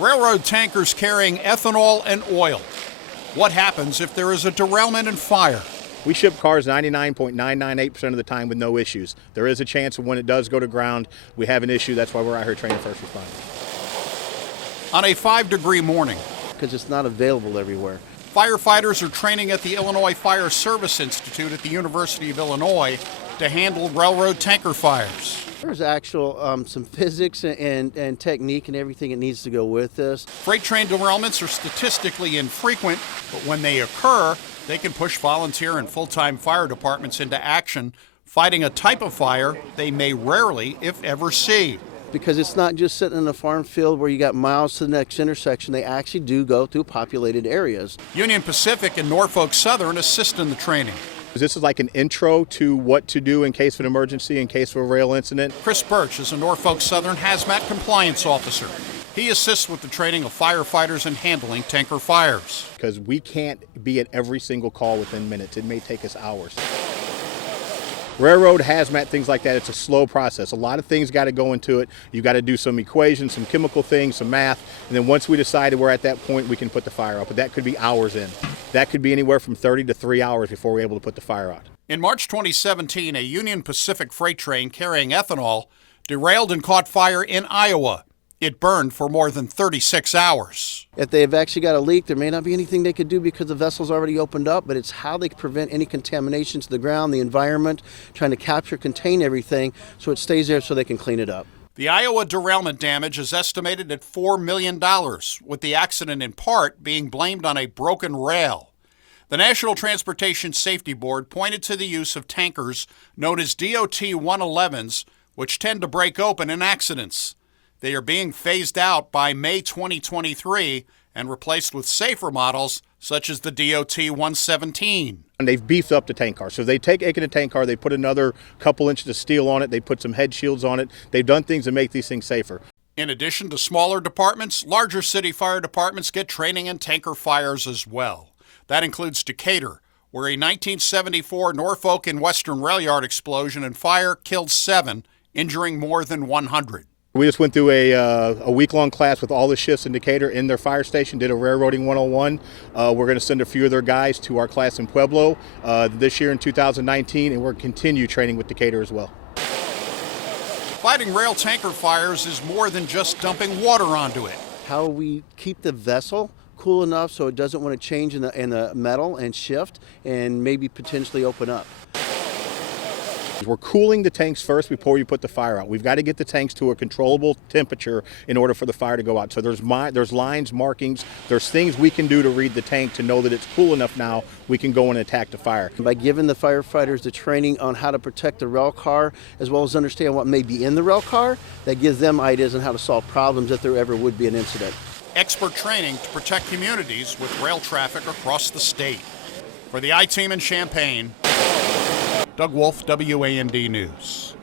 Railroad tankers carrying ethanol and oil. What happens if there is a derailment and fire? We ship cars 99.998% of the time with no issues. There is a chance when it does go to ground, we have an issue. That's why we're out here training first responders. On a 5-degree morning, because it's not available everywhere. Firefighters are training at the Illinois Fire Service Institute at the University of Illinois to handle railroad tanker fires. There's actual some physics and technique and everything that needs to go with this. Freight train derailments are statistically infrequent, but when they occur, they can push volunteer and full-time fire departments into action, fighting a type of fire they may rarely, if ever, see. Because it's not just sitting in a farm field where you got miles to the next intersection. They actually do go through populated areas. Union Pacific and Norfolk Southern assist in the training. This is like an intro to what to do in case of an emergency, in case of a rail incident. Chris Birch is a Norfolk Southern hazmat compliance officer. He assists with the training of firefighters in handling tanker fires. Because we can't be at every single call within minutes. It may take us hours. Railroad, hazmat, things like that, it's a slow process. A lot of things got to go into it. You got to do some equations, some chemical things, some math, and then once we decided we're at that point, we can put the fire out. But that could be hours in. That could be anywhere from 30 to 3 hours before we're able to put the fire out. In March 2017, a Union Pacific freight train carrying ethanol derailed and caught fire in Iowa. It burned for more than 36 hours. If they've actually got a leak, there may not be anything they could do because the vessel's already opened up, but it's how they prevent any contamination to the ground, the environment, trying to capture, contain everything so it stays there so they can clean it up. The Iowa derailment damage is estimated at $4 million, with the accident in part being blamed on a broken rail. The National Transportation Safety Board pointed to the use of tankers known as DOT 111s, which tend to break open in accidents. They are being phased out by May 2023 and replaced with safer models such as the DOT 117. And they've beefed up the tank car. So they take a tank car, they put another couple inches of steel on it, they put some head shields on it. They've done things to make these things safer. In addition to smaller departments, larger city fire departments get training in tanker fires as well. That includes Decatur, where a 1974 Norfolk and Western rail yard explosion and fire killed 7, injuring more than 100. We just went through a week-long class with all the shifts in Decatur in their fire station, did a railroading 101. We're going to send a few of their guys to our class in Pueblo this year in 2019, and we're going to continue training with Decatur as well. Fighting rail tanker fires is more than just dumping water onto it. How we keep the vessel cool enough so it doesn't want to change in the metal and shift and maybe potentially open up. We're cooling the tanks first before you put the fire out. We've got to get the tanks to a controllable temperature in order for the fire to go out. So there's lines, markings, there's things we can do to read the tank to know that it's cool enough now we can go and attack the fire. By giving the firefighters the training on how to protect the rail car as well as understand what may be in the rail car, that gives them ideas on how to solve problems if there ever would be an incident. Expert training to protect communities with rail traffic across the state. For the I-Team in Champaign, Doug Wolf, WAND News.